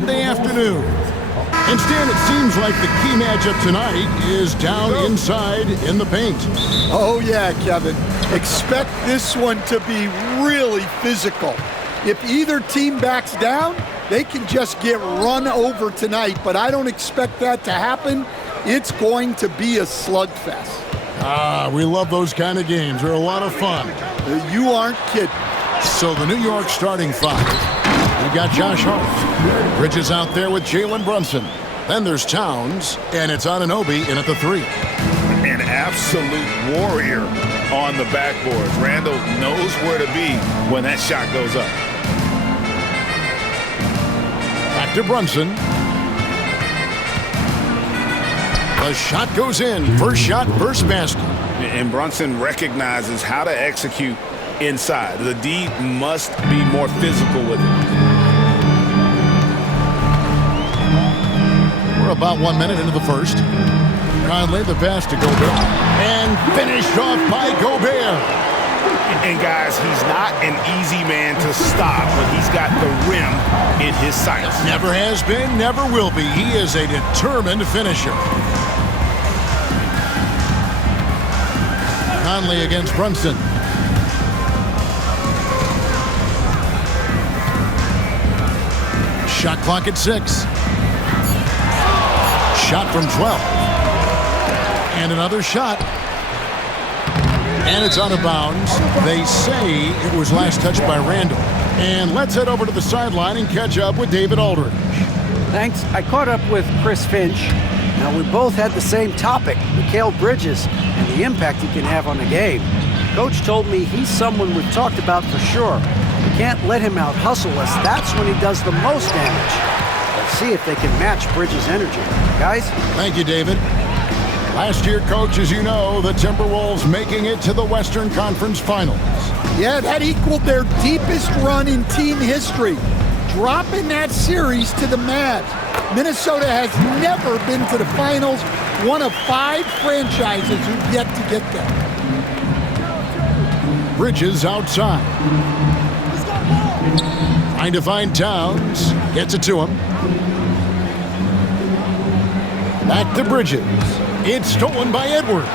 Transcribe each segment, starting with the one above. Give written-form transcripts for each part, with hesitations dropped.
Sunday afternoon. Instead, it seems like the key matchup tonight is down inside in the paint. Oh, yeah, Kevin. Expect this one to be really physical. If either team backs down, they can just get run over tonight, but I don't expect that to happen. It's going to be a slugfest. We love those kind of games. They're a lot of fun. You aren't kidding. So the New York starting five. We've got Josh Hart. Bridges out there with Jalen Brunson. Then there's Towns, and it's Anunoby in at the three. An absolute warrior on the backboards. Randall knows where to be when that shot goes up. Back to Brunson. The shot goes in. First shot, first basket. And Brunson recognizes how to execute inside. The D must be more physical with it. We're about 1 minute into the first. Conley, the pass to Gobert. And finished off by Gobert. And guys, he's not an easy man to stop, but he's got the rim in his sights. Never has been, never will be. He is a determined finisher. Conley against Brunson. Shot clock at 6. Shot from 12. And another shot. And it's out of bounds. They say it was last touched by Randall. And let's head over to the sideline and catch up with David Aldridge. Thanks. I caught up with Chris Finch. Now, we both had the same topic, Mikal Bridges, and the impact he can have on the game. Coach told me he's someone we've talked about for sure. We can't let him out-hustle us. That's when he does the most damage. Let's see if they can match Bridges' energy. Guys? Thank you, David. Last year, Coach, as you know, the TimberWolves making it to the Western Conference Finals. Yeah, that equaled their deepest run in team history, dropping that series to the Mavs. Minnesota has never been to the finals, one of 5 franchises who've yet to get there. Bridges outside. Trying to find Towns. Gets it to him. Back to Bridges. It's stolen by Edwards.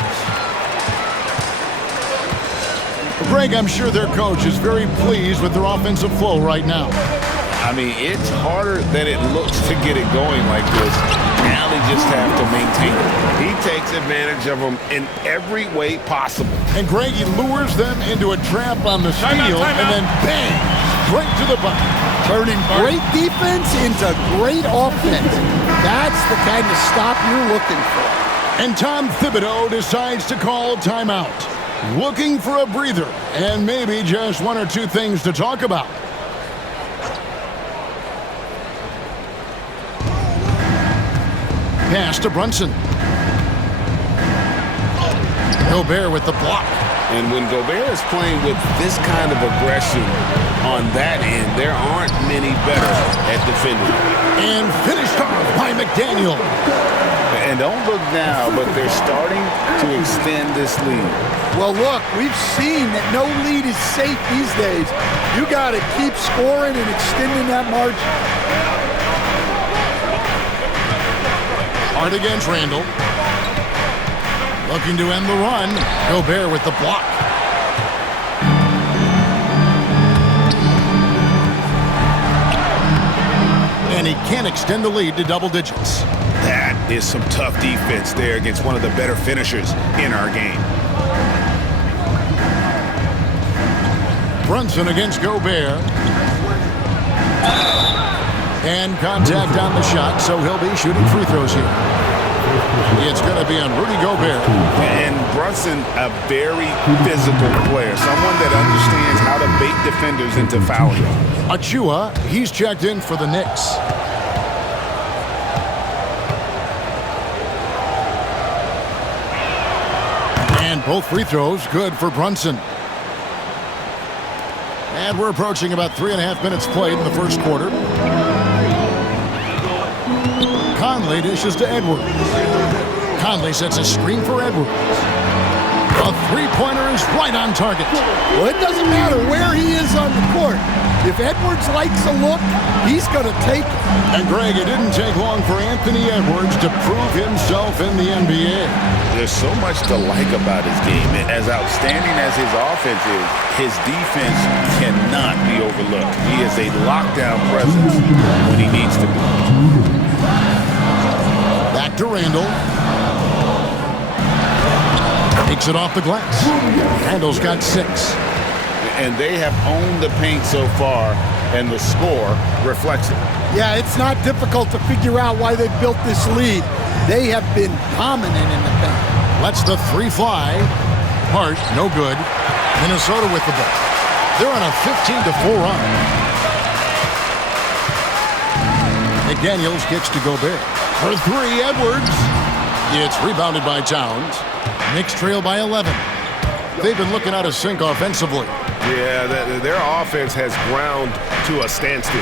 Greg, I'm sure their coach is very pleased with their offensive flow right now. I mean, it's harder than it looks to get it going like this. Now they just have to maintain it. He takes advantage of them in every way possible. And Greg, he lures them into a trap on the steal, and then bang, straight to the bucket. Turning great defense into great offense. That's the kind of stop you're looking for. And Tom Thibodeau decides to call timeout. Looking for a breather, and maybe just 1 or 2 things to talk about. Pass to Brunson. Gobert with the block. And when Gobert is playing with this kind of aggression on that end, there aren't many better at defending. And finished off by McDaniel. And don't look now, but they're starting to extend this lead. Well, look, we've seen that no lead is safe these days. You got to keep scoring and extending that margin. Hard against Randall. Looking to end the run. Gobert with the block. And he can't extend the lead to double digits. That is some tough defense there against one of the better finishers in our game. Brunson against Gobert. And contact on the shot, so he'll be shooting free throws here. It's going to be on Rudy Gobert. And Brunson, a very physical player, someone that understands how to bait defenders into fouling. Achua, he's checked in for the Knicks. And both free throws good for Brunson. And we're approaching about 3.5 minutes played in the first quarter. Conley dishes to Edwards. Conley sets a screen for Edwards. A three-pointer is right on target. Well, it doesn't matter where he is on the court. If Edwards likes a look, he's going to take it. And Greg, it didn't take long for Anthony Edwards to prove himself in the NBA. There's so much to like about his game. And as outstanding as his offense is, his defense cannot be overlooked. He is a lockdown presence when he needs to be. Back to Randall. Takes it off the glass. Randall's got 6. And they have owned the paint so far, and the score reflects it. Yeah, it's not difficult to figure out why they built this lead. They have been dominant in the paint. Lets the 3 fly. Hart, no good. Minnesota with the ball. They're on a 15-4 run. McDaniels gets to Gobert. For 3, Edwards. It's rebounded by Towns. Knicks trail by 11. They've been looking out of sync offensively. Yeah, their offense has ground to a standstill.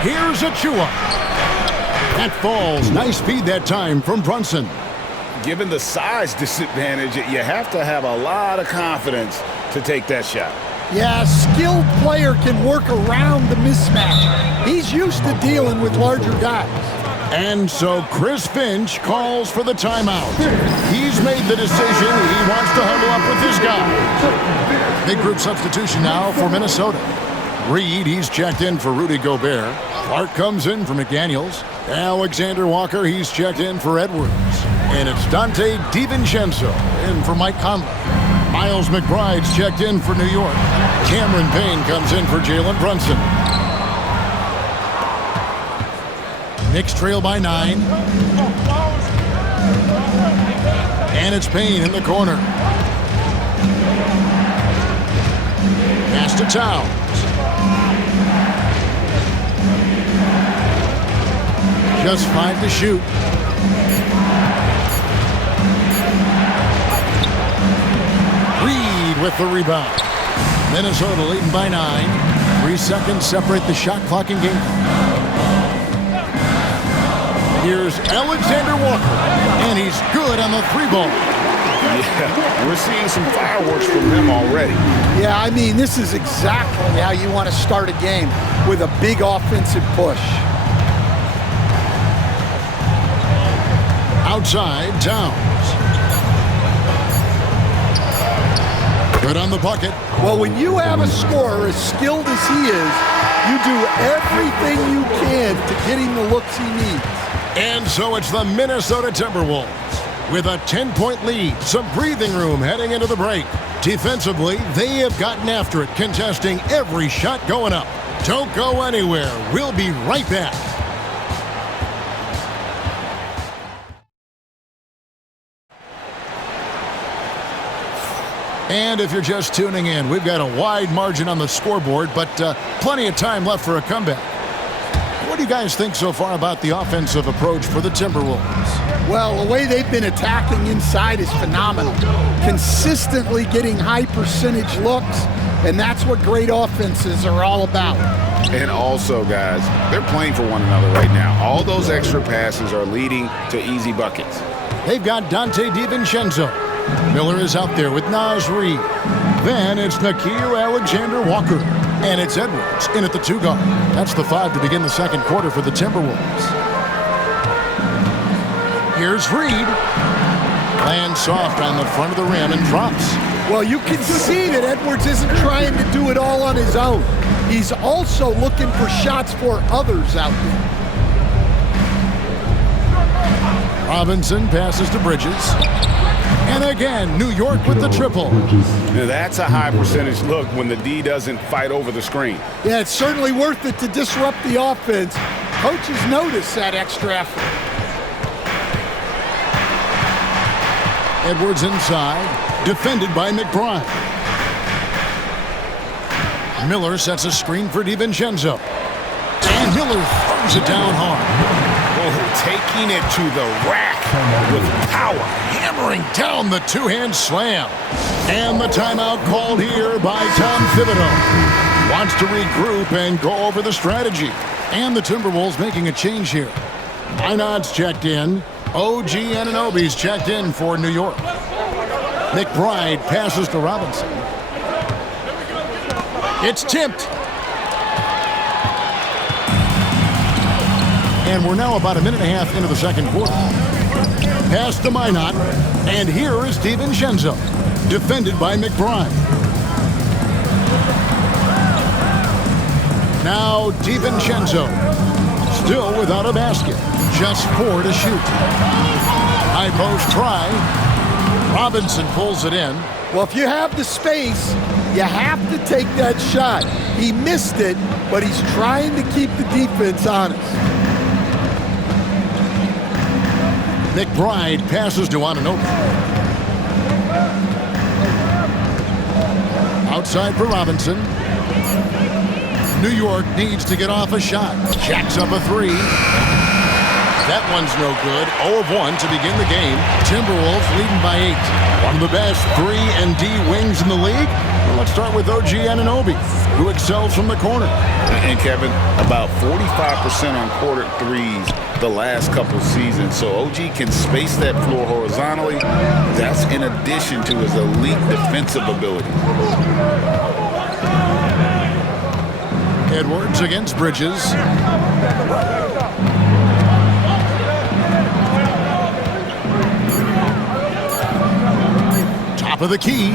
Here's Achua. That falls. Nice feed that time from Brunson. Given the size disadvantage, you have to have a lot of confidence to take that shot. Yeah, a skilled player can work around the mismatch. He's used to dealing with larger guys. And so Chris Finch calls for the timeout. He's made the decision. He wants to huddle up with his guys. Big group substitution now for Minnesota. Reed, he's checked in for Rudy Gobert. Clark comes in for McDaniels. Alexander Walker, he's checked in for Edwards. And it's Dante DiVincenzo in for Mike Conley. Miles McBride's checked in for New York. Cameron Payne comes in for Jalen Brunson. Knicks trail by 9. And it's Payne in the corner. Pass to Towns. Just 5 to shoot. Reed with the rebound. Minnesota leading by 9. 3 seconds separate the shot clock and game. Here's Alexander Walker, and he's good on the 3-ball. Yeah, we're seeing some fireworks from him already. Yeah, I mean, this is exactly how you want to start a game, with a big offensive push. Outside, Towns. Good on the bucket. Well, when you have a scorer as skilled as he is, you do everything you can to get him the looks he needs. And so it's the Minnesota Timberwolves with a 10-point lead, some breathing room heading into the break. Defensively, they have gotten after it, contesting every shot going up. Don't go anywhere. We'll be right back. And if you're just tuning in, we've got a wide margin on the scoreboard, but plenty of time left for a comeback. What do you guys think so far about the offensive approach for the Timberwolves? Well, the way they've been attacking inside is phenomenal. Consistently getting high percentage looks, and that's what great offenses are all about. And also, guys, they're playing for one another right now. All those extra passes are leading to easy buckets. They've got Dante DiVincenzo. Miller is out there with Naz Reid. Then it's Nickeil Alexander-Walker. And it's Edwards in at the 2 guard. That's the 5 to begin the second quarter for the Timberwolves. Here's Reed. Lands soft on the front of the rim and drops. Well, you can see that Edwards isn't trying to do it all on his own. He's also looking for shots for others out there. Robinson passes to Bridges. And again, New York with the triple. Now that's a high percentage look when the D doesn't fight over the screen. Yeah, it's certainly worth it to disrupt the offense. Coaches notice that extra effort. Edwards inside, defended by McBride. Miller sets a screen for DiVincenzo. And Miller throws it down hard. Oh, taking it to the rack with power. Hammering down the two-hand slam. And the timeout called here by Tom Thibodeau. Wants to regroup and go over the strategy. And the Timberwolves making a change here. Inod's checked in. OG Anunoby's checked in for New York. McBride passes to Robinson. It's tipped. And we're now about a minute and a half into the second quarter. Pass to Minot. And here is DiVincenzo, defended by McBride. Now DiVincenzo, still without a basket. Just 4 to shoot. High post try. Robinson pulls it in. Well, if you have the space, you have to take that shot. He missed it, but he's trying to keep the defense honest. McBride passes to Anunoby. Outside for Robinson. New York needs to get off a shot. Jacks up a 3. That one's no good. 0 of 1 to begin the game. Timberwolves leading by 8. One of the best 3 and D wings in the league. Well, let's start with OG Anunoby, who excels from the corner. And Kevin, about 45% on quarter threes the last couple seasons. So OG can space that floor horizontally. That's in addition to his elite defensive ability. Edwards against Bridges. Top of the key.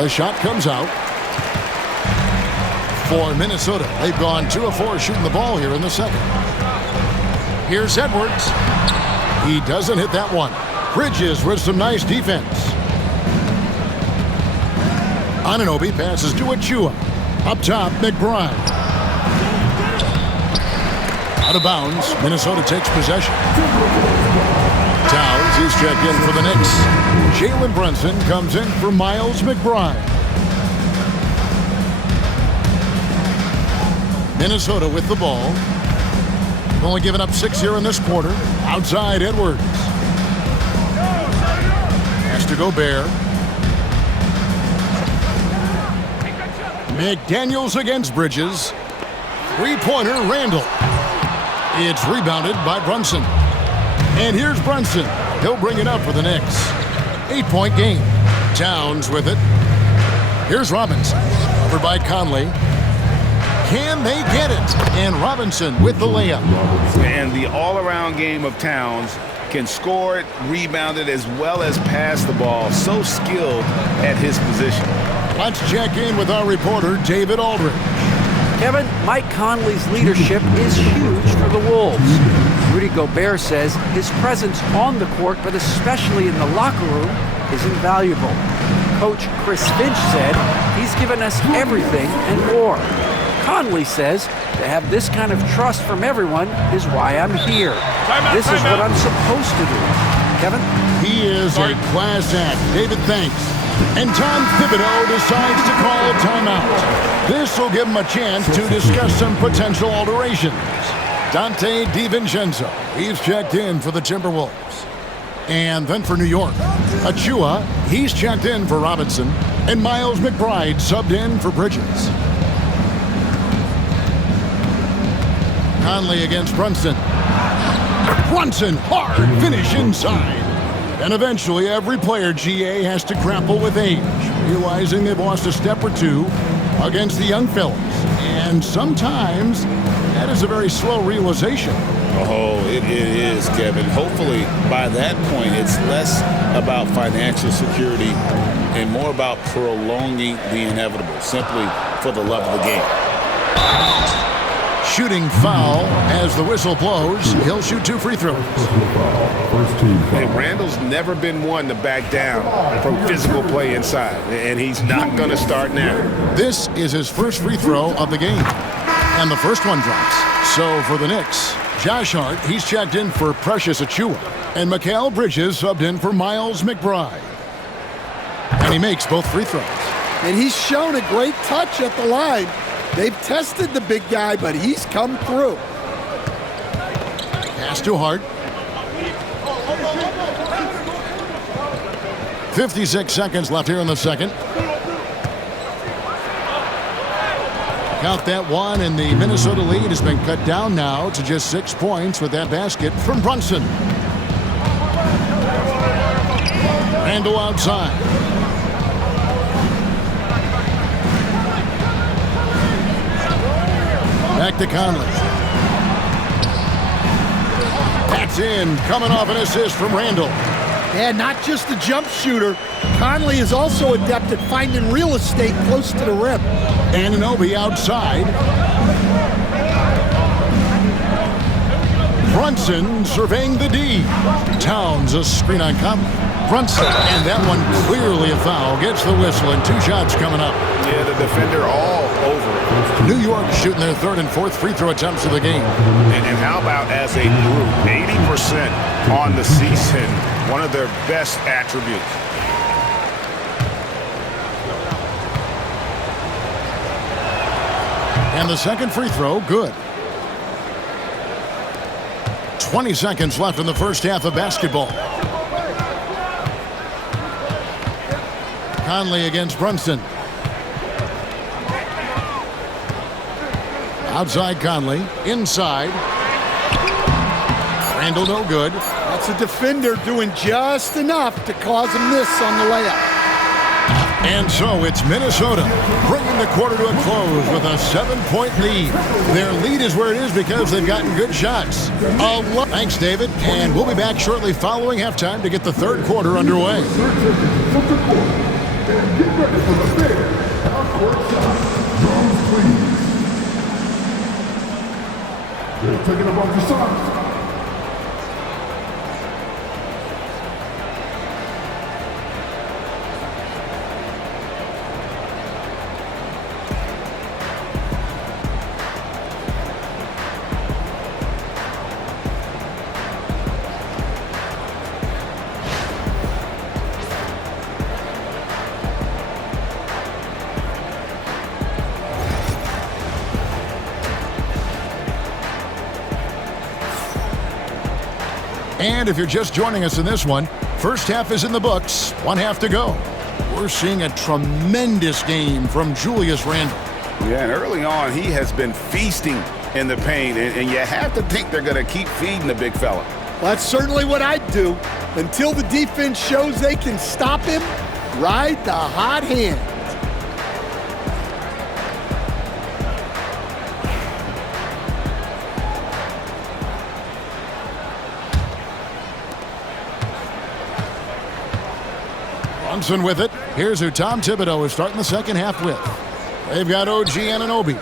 The shot comes out. For Minnesota, they've gone 2 of 4 shooting the ball here in the second. Here's Edwards. He doesn't hit that one. Bridges with some nice defense. Anunoby passes to Achua. Up top, McBride. Out of bounds. Minnesota takes possession. Towns, he's checked in for the Knicks. Jalen Brunson comes in for Miles McBride. Minnesota with the ball. Only giving up 6 here in this quarter. Outside, Edwards. Has to go Bear. McDaniels against Bridges. Three-pointer, Randall. It's rebounded by Brunson. And here's Brunson. He'll bring it up for the Knicks. 8-point game. Towns with it. Here's Robinson. Over by Conley. Can they get it? And Robinson with the layup. And the all-around game of Towns can score it, rebound it, as well as pass the ball. So skilled at his position. Let's check in with our reporter, David Aldridge. Kevin, Mike Conley's leadership is huge for the Wolves. Rudy Gobert says his presence on the court, but especially in the locker room, is invaluable. Coach Chris Finch said he's given us everything and more. Conley says to have this kind of trust from everyone is why I'm here. This is what I'm supposed to do. Kevin? He is a class act. David, thanks. And Tom Thibodeau decides to call a timeout. This will give him a chance to discuss some potential alterations. Dante DiVincenzo, he's checked in for the Timberwolves. And then for New York, Achua, he's checked in for Robinson. And Miles McBride subbed in for Bridges. Conley against Brunson. Brunson, hard finish inside. And eventually, every player, GA, has to grapple with age, realizing they've lost a step or two against the young fellas. And sometimes, that is a very slow realization. Oh, it is, Kevin. Hopefully, by that point, it's less about financial security and more about prolonging the inevitable, simply for the love of the game. Shooting foul as the whistle blows. He'll shoot 2 free throws. And Randall's never been one to back down from physical play inside, and he's not going to start now. This is his first free throw of the game. And the first one drops. So for the Knicks, Josh Hart, he's checked in for Precious Achua. And Mikal Bridges subbed in for Miles McBride. And he makes both free throws. And he's shown a great touch at the line. They've tested the big guy, but he's come through. Pass to Hart. 56 seconds left here in the second. Count that one, and the Minnesota lead has been cut down now to just 6 points with that basket from Brunson. Randall outside. Back to Conley. That's in, coming off an assist from Randall. Yeah, not just a jump shooter. Conley is also adept at finding real estate close to the rim. Anunoby outside. Brunson surveying the D. Towns a screen on Conley. Brunson, and that one clearly a foul. Gets the whistle, and 2 shots coming up. Yeah, the defender all over it. New York shooting their 3rd and 4th free throw attempts of the game. And how about as a group, 80% on the season, one of their best attributes. And the second free throw, good. 20 seconds left in the first half of basketball. Conley against Brunson. Outside Conley, inside. Randall no good. That's a defender doing just enough to cause a miss on the layup. And so it's Minnesota bringing the quarter to a close with a 7-point lead. Their lead is where it is because they've gotten good shots. Thanks, David. And we'll be back shortly following halftime to get the 3rd quarter underway. Taking up off the socks. And if you're just joining us in this one, first half is in the books, 1 half to go. We're seeing a tremendous game from Julius Randle. Yeah, and early on, he has been feasting in the paint, and you have to think they're going to keep feeding the big fella. Well, that's certainly what I'd do. Until the defense shows they can stop him, ride the hot hand. Brunson with it. Here's who Tom Thibodeau is starting the second half with. They've got OG Anunoby.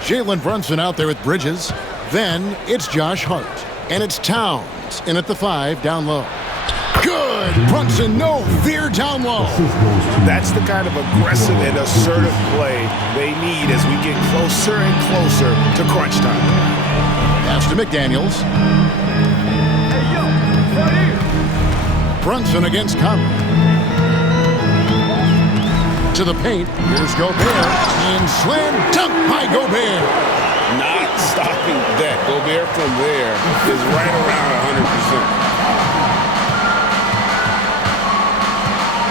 Jalen Brunson out there with Bridges. Then it's Josh Hart. And it's Towns in at the 5 down low. Good! Brunson, no fear down low. That's the kind of aggressive and assertive play they need as we get closer and closer to crunch time. Pass to McDaniels. Brunson against Conley. To the paint. Here's Gobert. And slam dunk by Gobert. Not stopping that. Gobert from there is right around 100%.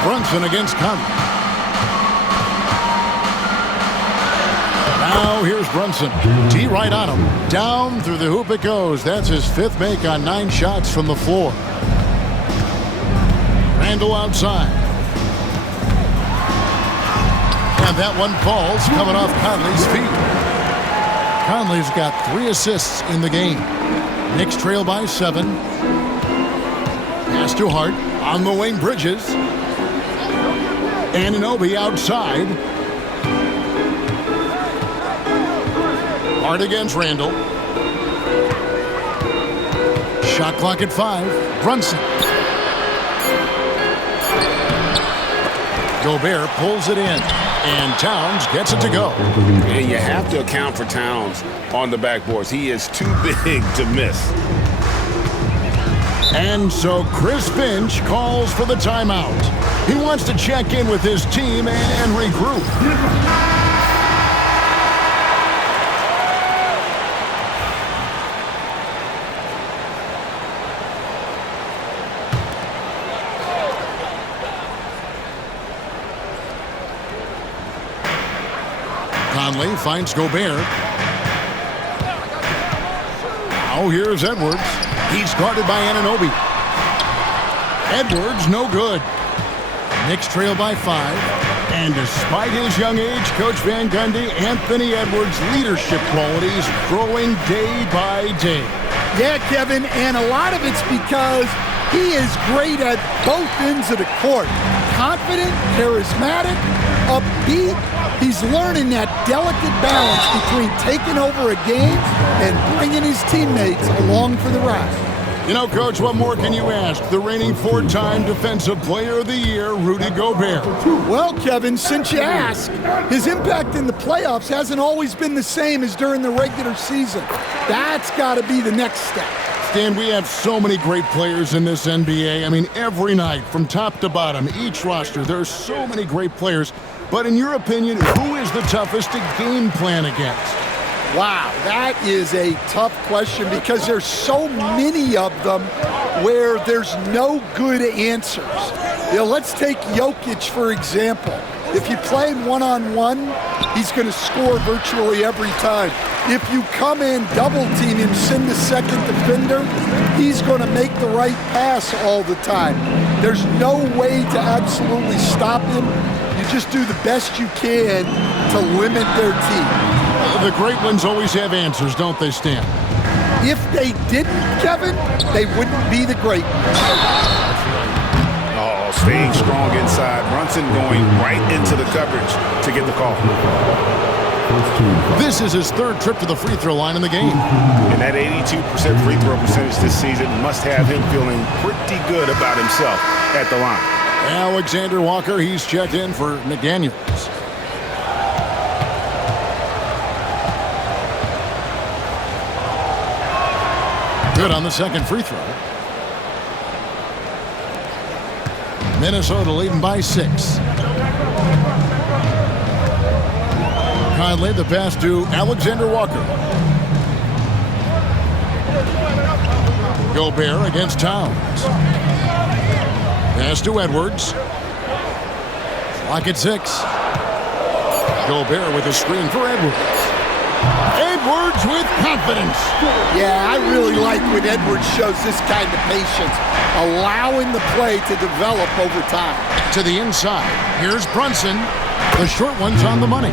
Brunson against Conley. Now here's Brunson. T right on him. Down through the hoop it goes. That's his 5th make on 9 shots from the floor. Randall outside. And that one falls, coming off Conley's feet. Conley's got 3 assists in the game. Knicks trail by 7. Pass to Hart. On the wing, Bridges. Anunoby outside. Hart against Randall. Shot clock at 5. Brunson. Gobert pulls it in. And Towns gets it to go. And you have to account for Towns on the backboards. He is too big to miss. And so Chris Finch calls for the timeout. He wants to check in with his team and regroup. Conley finds Gobert. Now here's Edwards. He's guarded by Anunoby. Edwards no good. Knicks trail by 5. And despite his young age, Coach Van Gundy, Anthony Edwards' leadership qualities growing day by day. Yeah, Kevin, and a lot of it's because he is great at both ends of the court. Confident, charismatic, upbeat. He's learning that delicate balance between taking over a game and bringing his teammates along for the ride. You know, Coach, what more can you ask? The reigning 4-time Defensive Player of the Year, Rudy Gobert. Well, Kevin, since you ask, his impact in the playoffs hasn't always been the same as during the regular season. That's got to be the next step. Stan, we have so many great players in this NBA. I mean, every night, from top to bottom, each roster, there are so many great players. But in your opinion, who is the toughest to game plan against? Wow, that is a tough question because there's so many of them where there's no good answers. You know, let's take Jokic, for example. If you play him one-on-one, he's going to score virtually every time. If you come in, double-team him, send the second defender, he's going to make the right pass all the time. There's no way to absolutely stop him. You just do the best you can to limit their team. The great ones always have answers, don't they, Stan? If they didn't, Kevin, they wouldn't be the great ones. Oh, staying strong inside. Brunson going right into the coverage to get the call. This is his third trip to the free throw line in the game. And that 82% free throw percentage this season must have him feeling pretty good about himself at the line. Alexander Walker, he's checked in for McDaniels. Good on the second free throw. Minnesota leading by 6. Conley, the pass to Alexander Walker. Gobert against Towns. Pass to Edwards. Clock at 6. Gobert with a screen for Edwards. Edwards with confidence. Yeah, I really like when Edwards shows this kind of patience, allowing the play to develop over time. To the inside. Here's Brunson. The short one's on the money.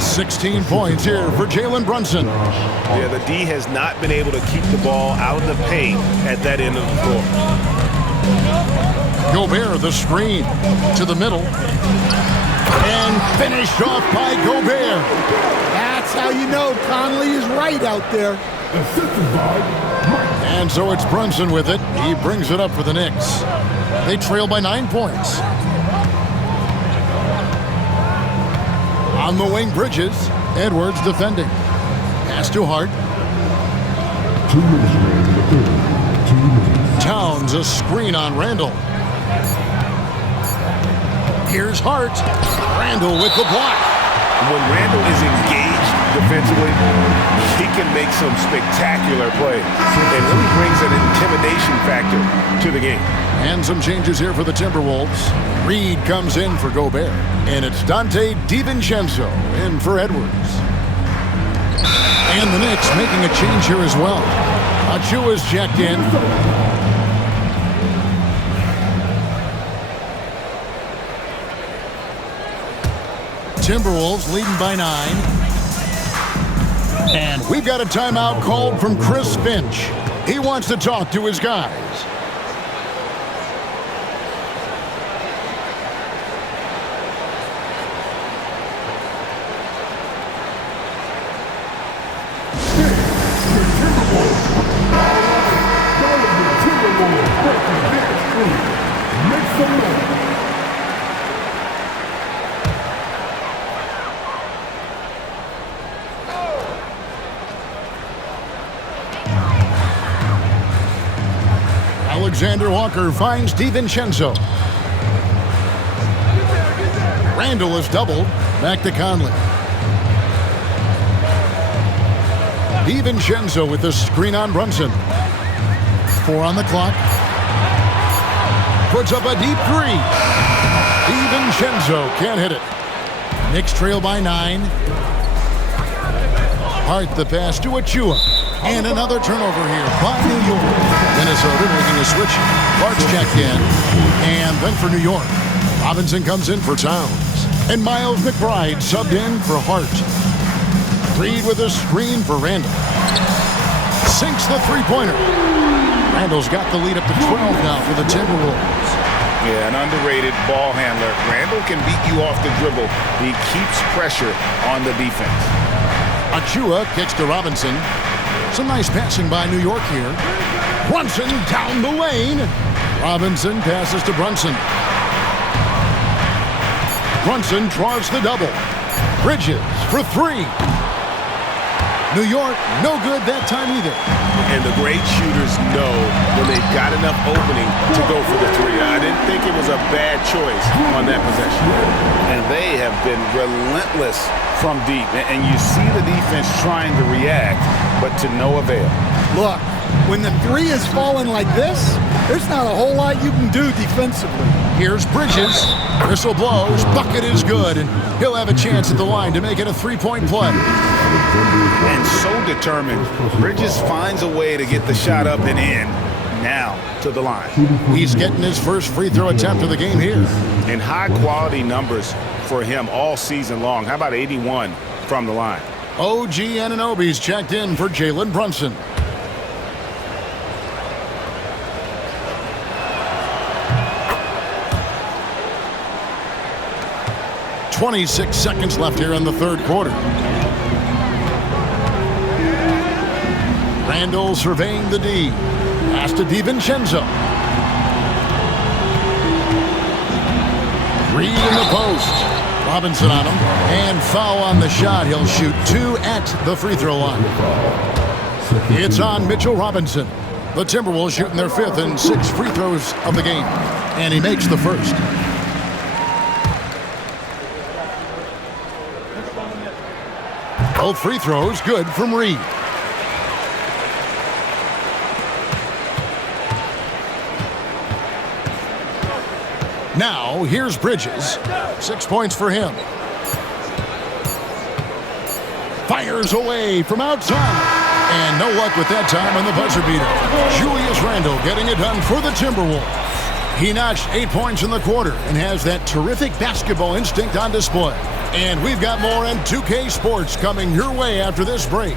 16 points here for Jalen Brunson. Yeah, the D has not been able to keep the ball out of the paint at that end of the floor. Gobert, the screen to the middle. And finished off by Gobert. That's how you know Conley is right out there. And so it's Brunson with it. He brings it up for the Knicks. They trail by 9 points. On the wing, Bridges. Edwards defending. Pass to Hart. 2 minutes remaining. 2 minutes. Towns, a screen on Randall. Here's Hart. Randall with the block. When Randall is engaged defensively, he can make some spectacular plays and really brings an intimidation factor to the game. And some changes here for the Timberwolves. Reed comes in for Gobert. And it's Dante DiVincenzo in for Edwards. And the Knicks making a change here as well. Achua's checked in. Timberwolves leading by 9. And we've got a timeout called from Chris Finch. He wants to talk to his guys. Alexander Walker finds DiVincenzo. Randall is doubled. Back to Conley. DiVincenzo with the screen on Brunson. 4 on the clock. Puts up a deep 3. DiVincenzo can't hit it. Knicks trail by 9. Hart the pass to Achua. And another turnover here by New York. Minnesota making a switch. Clark's checked in. And then for New York, Robinson comes in for Towns. And Miles McBride subbed in for Hart. Reed with a screen for Randall. Sinks the three-pointer. Randall's got the lead up to 12 now for the Timberwolves. Yeah, an underrated ball handler. Randall can beat you off the dribble. He keeps pressure on the defense. Achua kicks to Robinson. Some nice passing by New York here. Brunson down the lane. Robinson passes to Brunson. Brunson draws the double. Bridges for three. New York, no good that time either. And the great shooters know when they've got enough opening to go for the three. I didn't think it was a bad choice on that possession. And they have been relentless from deep. And you see the defense trying to react, but to no avail. Look, when the three is falling like this, there's not a whole lot you can do defensively. Here's Bridges. Whistle blows. Bucket is good, and he'll have a chance at the line to make it a three-point play. And so determined, Bridges finds a way to get the shot up and in. Now to the line. He's getting his first free throw attempt of the game here. And high-quality numbers for him all season long. How about 81 from the line? OG Anunoby's checked in for Jalen Brunson. .26 seconds left here in the third quarter. Randall surveying the D. Pass to DiVincenzo. Reed in the post. Robinson on him. And foul on the shot. He'll shoot two at the free throw line. It's on Mitchell Robinson. The Timberwolves shooting their fifth and sixth free throws of the game. And he makes the first. Both free throws good from Reed. Now, here's Bridges. 6 points for him. Fires away from outside. And no luck with that time on the buzzer beater. Julius Randle getting it done for the Timberwolves. He notched 8 points in the quarter and has that terrific basketball instinct on display. And we've got more in 2K Sports coming your way after this break.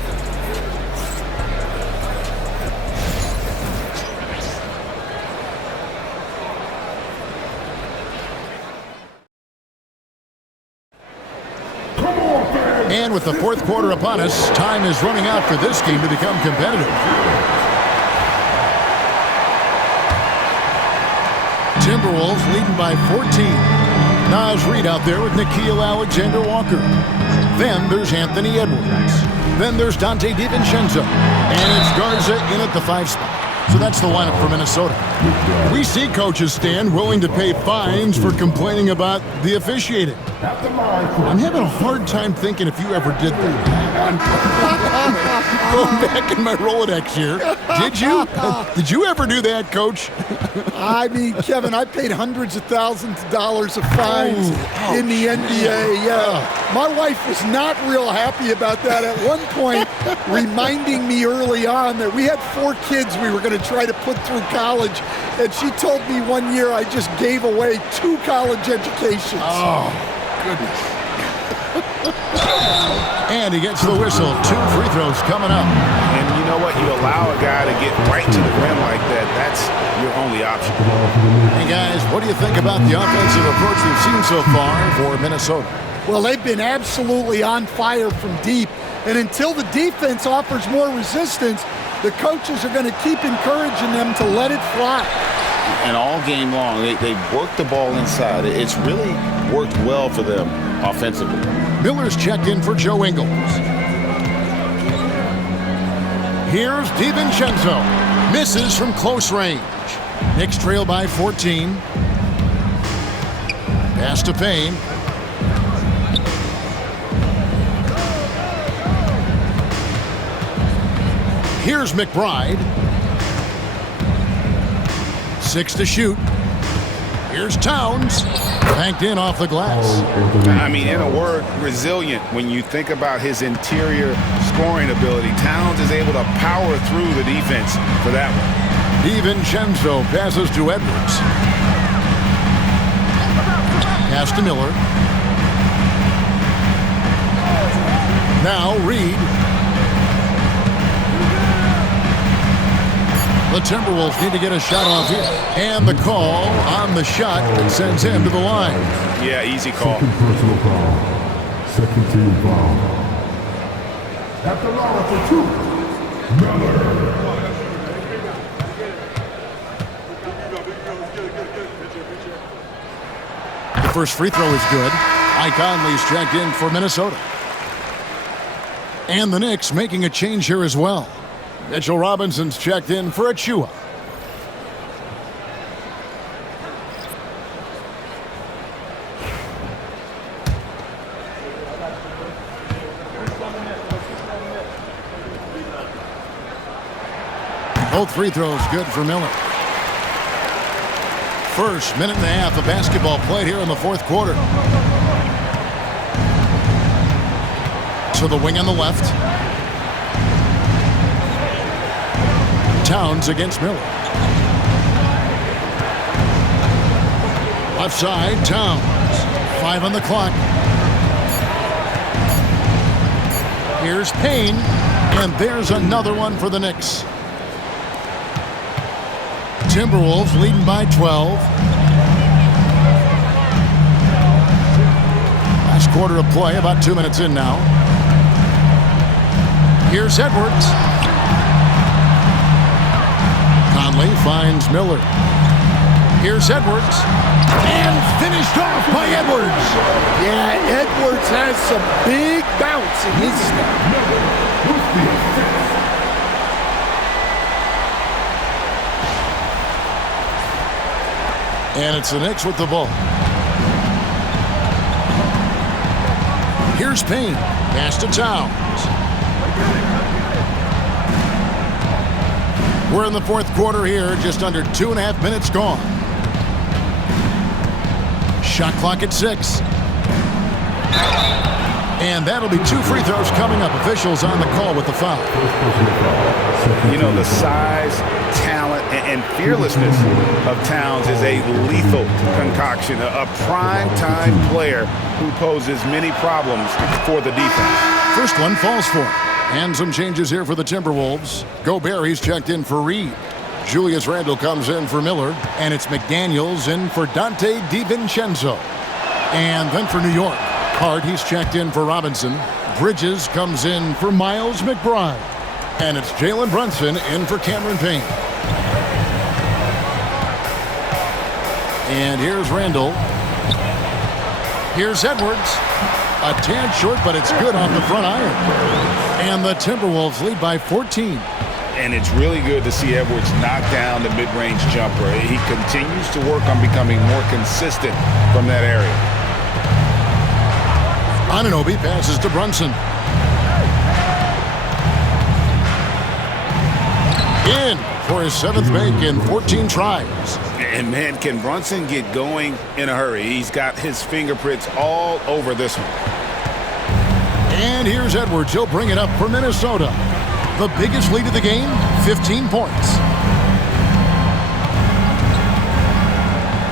And with the fourth quarter upon us, time is running out for this game to become competitive. Timberwolves leading by 14. Nas Reed out there with Nickeil Alexander-Walker. Then there's Anthony Edwards. Then there's Dante DiVincenzo. And it's Garza in at the 5 spot. So that's the lineup for Minnesota. We see coaches stand willing to pay fines for complaining about the officiating. I'm having a hard time thinking if you ever did that. I'm going back in my Rolodex here. Did you? Did you ever do that, Coach? I mean, Kevin, I paid hundreds of thousands of dollars of fines in the NBA. Yeah. My wife was not real happy about that at one point, reminding me early on that we had 4 kids we were going to try to put through college. And she told me one year I just gave away 2 college educations. Oh, goodness. And he gets the whistle. 2 free throws coming up. And you know what? You allow a guy to get right to the rim like that. That's your only option. Hey, guys, what do you think about the offensive approach we've seen so far for Minnesota? Well, they've been absolutely on fire from deep. And until the defense offers more resistance, the coaches are going to keep encouraging them to let it fly. And all game long, they've worked the ball inside. It's really worked well for them offensively. Miller's checked in for Joe Ingles. Here's DiVincenzo. Misses from close range. Knicks trail by 14. Pass to Payne. Here's McBride. 6 to shoot. Here's Towns. Banked in off the glass. I mean, in a word, resilient. When you think about his interior scoring ability, Towns is able to power through the defense for that one. DiVincenzo passes to Edwards. Pass to Miller. Now Reed. The Timberwolves need to get a shot off here. And the call on the shot that sends him to the line. Yeah, easy call. Second personal foul. Second team foul. At the line for two, Miller. The first free throw is good. Mike Conley's checked in for Minnesota. And the Knicks making a change here as well. Mitchell Robinson's checked in for Achua. Both free throws good for Miller. First minute and a half of basketball played here in the fourth quarter. To the wing on the left. Towns against Miller. Left side, Towns. 5 on the clock. Here's Payne, and there's another one for the Knicks. Timberwolves leading by 12. Last quarter of play, about 2 minutes in now. Here's Edwards. Conley finds Miller. Here's Edwards. And finished off by Edwards. Yeah, Edwards has some big bounce in his step. And it's the Knicks with the ball. Here's Payne. Pass to Towns. We're in the fourth quarter here, just under 2.5 minutes gone. Shot clock at 6. And that'll be 2 free throws coming up. Officials on the call with the foul. You know, the size, talent, and fearlessness of Towns is a lethal concoction. A prime-time player who poses many problems for the defense. First one falls for him. And some changes here for the Timberwolves. Gobert, he's checked in for Reed. Julius Randle comes in for Miller. And it's McDaniels in for Dante DiVincenzo. And then for New York, Hart, he's checked in for Robinson. Bridges comes in for Miles McBride. And it's Jalen Brunson in for Cameron Payne. And here's Randle. Here's Edwards. A tad short, but it's good off the front iron. And the Timberwolves lead by 14. And it's really good to see Edwards knock down the mid-range jumper. He continues to work on becoming more consistent from that area. Anunoby passes to Brunson. In for his 7th make in 14 tries. And man, can Brunson get going in a hurry? He's got his fingerprints all over this one. And here's Edwards. He'll bring it up for Minnesota. The biggest lead of the game, 15 points.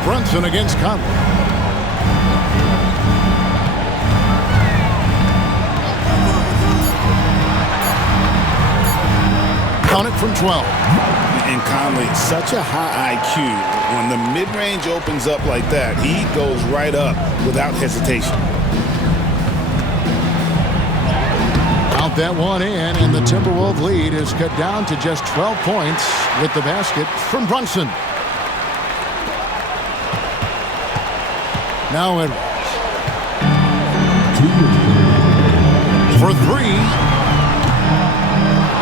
Brunson against Conley. Count it from 12. And Conley, such a high IQ. When the mid-range opens up like that, he goes right up without hesitation. Count that one in, and the Timberwolves lead is cut down to just 12 points with the basket from Brunson. Now Edwards. For 3.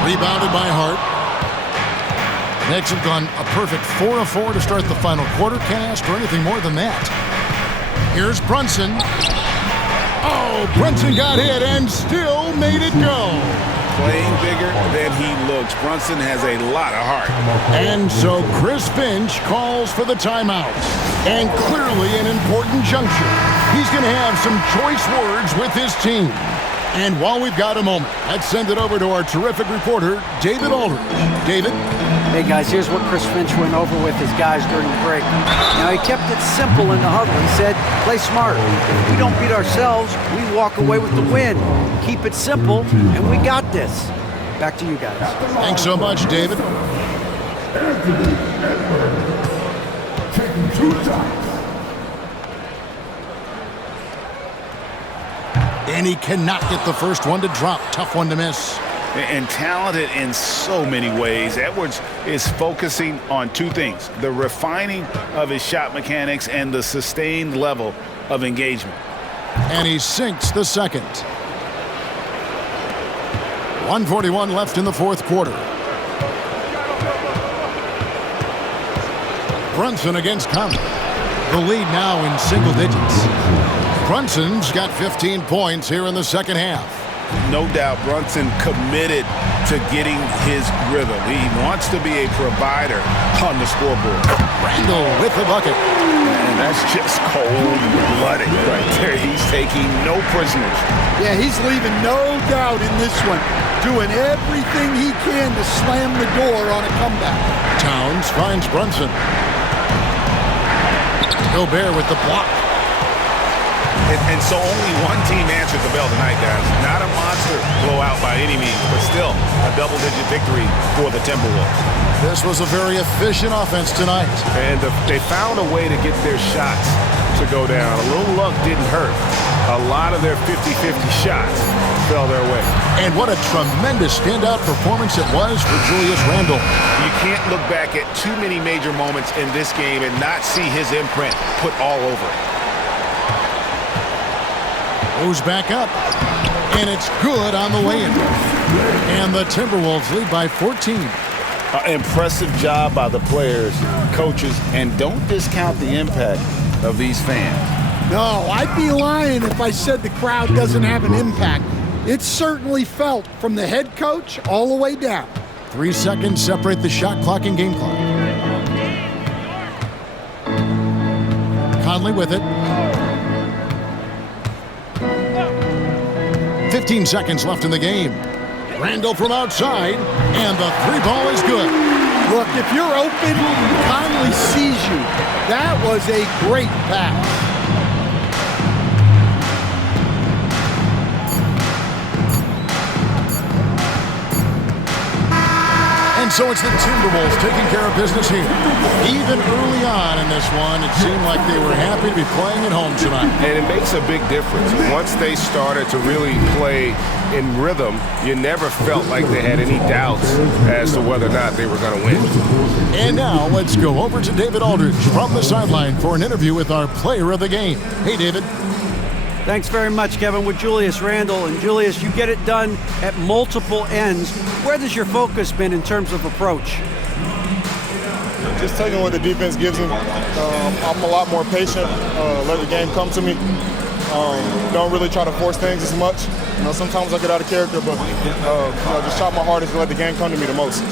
Rebounded by Hart. Knicks have gone a perfect 4 of 4 to start the final quarter. Can't ask for anything more than that. Here's Brunson. Oh, Brunson got hit and still made it go. Playing bigger than he looks. Brunson has a lot of heart. And so Chris Finch calls for the timeout. And clearly an important juncture. He's going to have some choice words with his team. And while we've got a moment, let's send it over to our terrific reporter, David Aldridge. David? Hey guys, here's what Chris Finch went over with his guys during the break. Now he kept it simple in the huddle. He said, play smart. If we don't beat ourselves, we walk away with the win. Keep it simple, and we got this. Back to you guys. Thanks so much, David. Taking 2 shots. And he cannot get the first one to drop. Tough one to miss. And talented in so many ways. Edwards is focusing on 2 things: the refining of his shot mechanics and the sustained level of engagement. And he sinks the second. 1:41 left in the fourth quarter. Brunson against Conley. The lead now in single digits. Brunson's got 15 points here in the second half. No doubt Brunson committed to getting his rhythm. He wants to be a provider on the scoreboard. Randall with the bucket. And that's just cold-blooded right there. He's taking no prisoners. Yeah, he's leaving no doubt in this one. Doing everything he can to slam the door on a comeback. Towns finds Brunson. Gobert with the block. And so only one team answered the bell tonight, guys. Not a monster blowout by any means, but still a double-digit victory for the Timberwolves. This was a very efficient offense tonight. And they found a way to get their shots to go down. A little luck didn't hurt. A lot of their 50-50 shots fell their way. And what a tremendous standout performance it was for Julius Randle. You can't look back at too many major moments in this game and not see his imprint put all over it. Goes back up, and it's good on the way in. And the Timberwolves lead by 14. Impressive job by the players, coaches, and don't discount the impact of these fans. No, I'd be lying if I said the crowd doesn't have an impact. It's certainly felt from the head coach all the way down. 3 seconds separate the shot clock and game clock. Conley with it. 15 seconds left in the game. Randall from outside, and the 3 ball is good. Look, if you're open, Conley sees you. That was a great pass. And so it's the Timberwolves taking care of business here. Even early on in this one, it seemed like they were happy to be playing at home tonight. And it makes a big difference. Once they started to really play in rhythm, you never felt like they had any doubts as to whether or not they were going to win. And now let's go over to David Aldridge from the sideline for an interview with our player of the game. Hey, David. Thanks very much, Kevin. With Julius Randle. And Julius, you get it done at multiple ends. Where has your focus been in terms of approach? Just taking what the defense gives me. I'm a lot more patient, let the game come to me. Don't really try to force things as much. Sometimes I get out of character, but just try my hardest to let the game come to me the most.